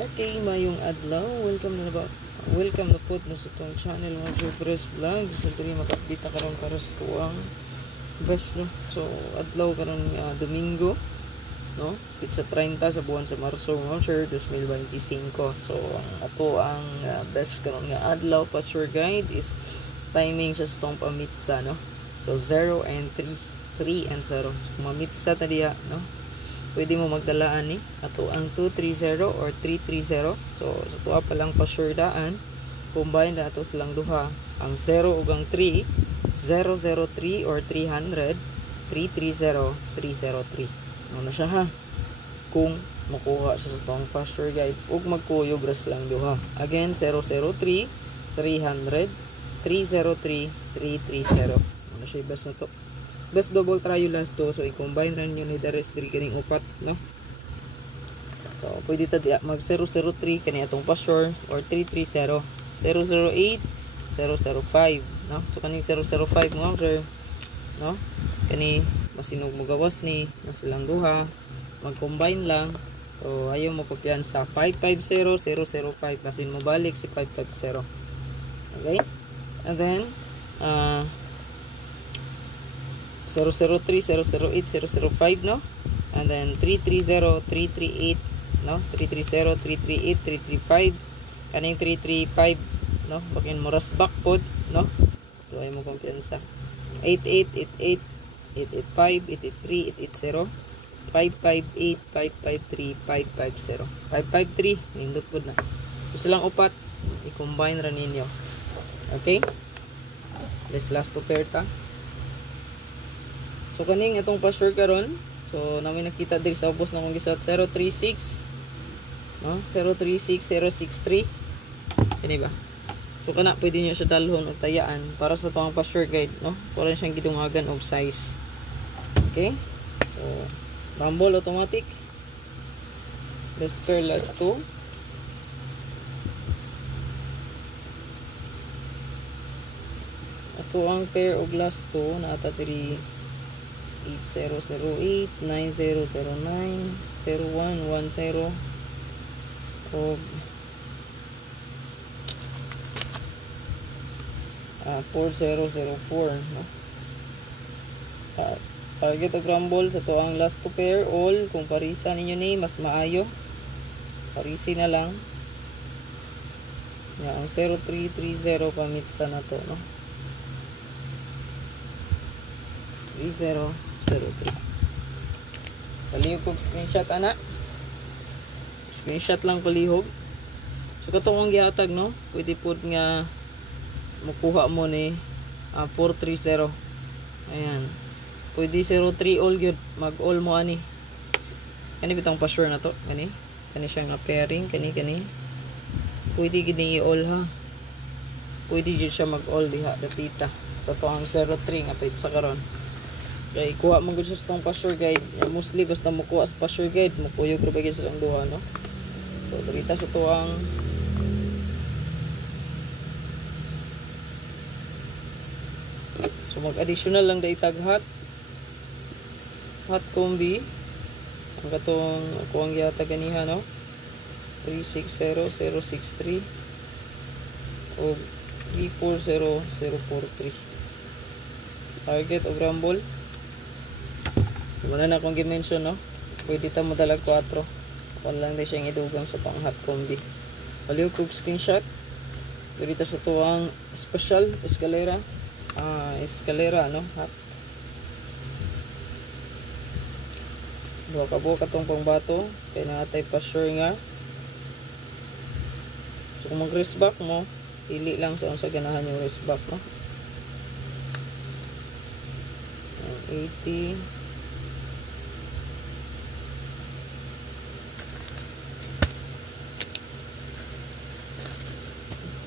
Okay, mayong adlaw. Welcome na po no sa tong channel mga Jeffrey's Vlog. Sa diri makapita karon para sa tuwang best no. So adlaw karon Domingo, no? It's sa 30 sa buwan sa Marso, no? Sure, 2025. So ang best karon nga adlaw pa sure guide is timing sa tong pamitsa, no? So 0 and 3, 3 and 0. So mamitsa ta diha, no? Pwede mo magdalaan ni ato ang 230 or 330. So sa tuwa pa lang pa sure daan, combine na ato silang duha ang 0 ug ang 3, 003 or 300, 330, 303. Ano na siya ha? Kung makuha sa tong pa sure guide ug magkuyog ras lang duha. Again 003, 300, 303, 330. Ano siya best na to? Best double trial last to, so i-combine rin nyo ni the rest diri kaning upat, no? So pwede ta mag 003 kani atong password or 330, 008, 005, no? So kaning 005 mo sir, no? Kani masinog mo gawas ni na silang duha, mag-combine lang. So ayaw mo kopyan sa 550, 005 basin mo balik si 550. Okay? And then 003, 008, 005, no? And then 330, 338, no? 330, 338, 335. Kaning 335, no? Bakin mo rasbak pod, no? So ay mo kumpiyansa. 88, 88, 885, 883, 880, 558, 553, 550. 553, nindot pod na. So silang upat, i-combine ra ninyo. Okay? This last two pair ta. So kaning atong password karon, so namin nakita diri sa ubos na kong gisat 036, no? 036063. Kani ba? So kana pwede niyo siya dalhon og tayaan para sa tong password guide, no? Para siyang gidungagan og size. Okay? So rumble automatic. Best pair last two. Ato ang pair og last two na ata diri 8008, 9009, 0110 o 4004, no? Target og rumble sa to ang last two pair all kung parisa ninyo ni mas maayo parisi na lang ya ang 0330 pamitsa na to, no? 3003. Palihog kong screenshot ana. Screenshot lang palihog. So katong gihatag, no? Pwede pod nga makuha mo ni 430. Ayan. Pwede 03 all gyud, mag all mo ani. Kani bitong password na to, kani. Kani siyang na pairing, kani. Pwede gini i-all ha. Pwede gyud siya mag all diha dapita. Sa to ang 03 nga pizza karon. Okay, kuha mo gud sa tong password guide. Mostly basta mo kuha sa password guide, mo kuyog ra bagay sa lang duha, no? So dito sa tuang so mag additional lang dai tag hot combi ang katong kuang gyata ganiha, no? 360063 o 340043. Target og rumble. Wala na akong gi-mention, no? Pwede ta mo dalag 4. Kung lang din siyang idugang sa tong hot combi. Palihog kog screenshot. Dito sa tuwang special escalera. Escalera, no? Hot. Duha ka buo katong pangbato. Kaya naatay pa sure nga. So kung mag-wrist back mo, pili lang sa ganahan yung wrist back, no? 80.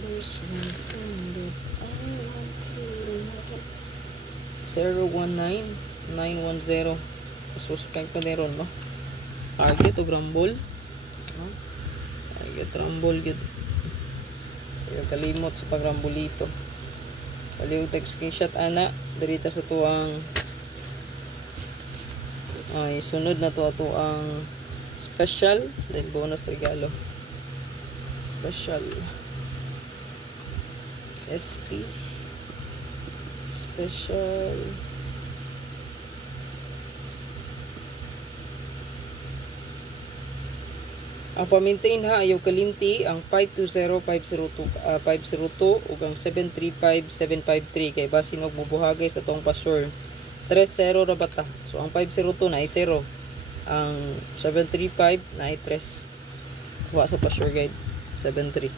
There's one thing that I want to know. 019 910. Suspect ko na ron, no? Target o rumble, no? Target rumble gud. Yung kalimot sa pagrambulito. Palihog tag screenshot ana dito sa tuang ay sunod na to ato ang special then bonus regalo. special. SP special. Ang pa-maintain ha, ayaw kalimti ang 520-502 ug ang 735-753 kay basin og mubuhagay sa tong password 30 ra bata. So ang 502 na ay 0, ang 735 na ay 3. Wa sa password guide 73.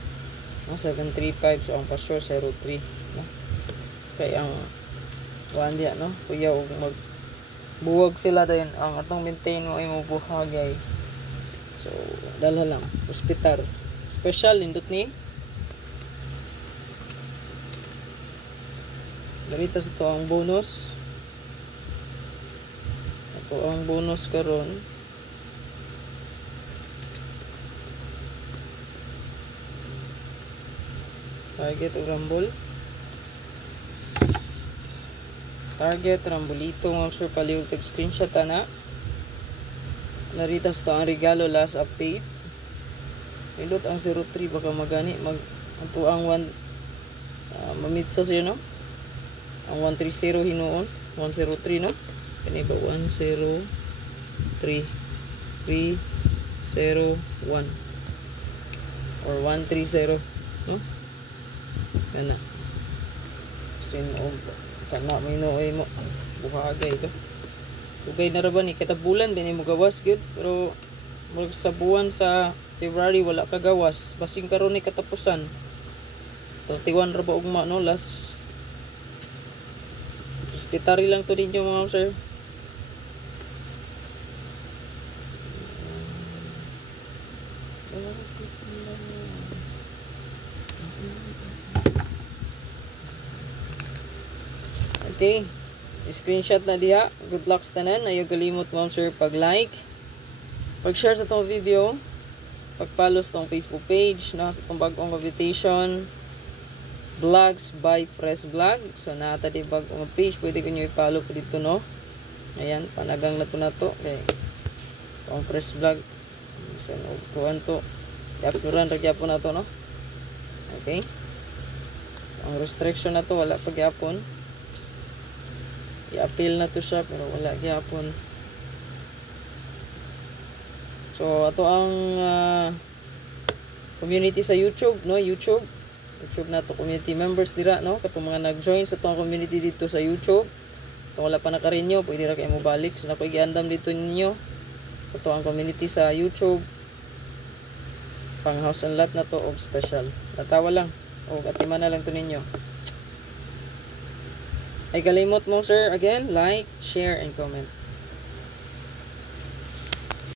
No, 735, so ang password 03, no? Kay ang kuan diya, no, kuya og magbuwag sila dayon ang atong maintain mo ay mubuhagay. So, dalha lang. Hospital. Special, indot ni. Darita sa ito ang bonus. Ito ang bonus karon. Target o rumble. Target, rambulito. Mga sure paliwag tag-screenshot na. Naritas to ang regalo last update. Pindot ang 03 baka magani ang tuang 1 mamitsa siya, no? Ang 130 hinuon 103, no? Kani ba 103 301 or 130, no? Yan na. Sino kana may nooy mo buhagay ito. Ugay na raban ni katabulan din mo gawas gyud, pero sa buwan sa February wala ka gawas, basing karon ni katapusan. 31 ra ba ugma, no, last hospitary lang to ninyo mga sir. Okay, screenshot na diha. Good luck sa tanan. Ayaw kalimot mo sir pag-like, pag-share sa tong video, pag-follow sa tong Facebook page, no, sa tong bagong invitation vlogs by Fresh Vlog. So nata di bagong page, pwede ko nyo i-follow po dito, no. Ayan, panagang na to okay, tong Fresh Vlog. So kuan to i-uploadan ra gyapon na to, no. Okay, ang restriction na to wala pa gyapon. I-appeal na to siya pero wala gyapon. So ato ang community sa YouTube, no, YouTube na to, community members dira, no, katong mga nag-join sa tong community dito sa YouTube. Kung wala pa nakarinyo, pwede ra kayo mo balik. So nakoy giandam dito ninyo sa to ang community sa YouTube. Pang house and lot na to og special. Natawa lang o atiman na lang to ninyo. Ay kalimot mo sir, again, like, share, and comment.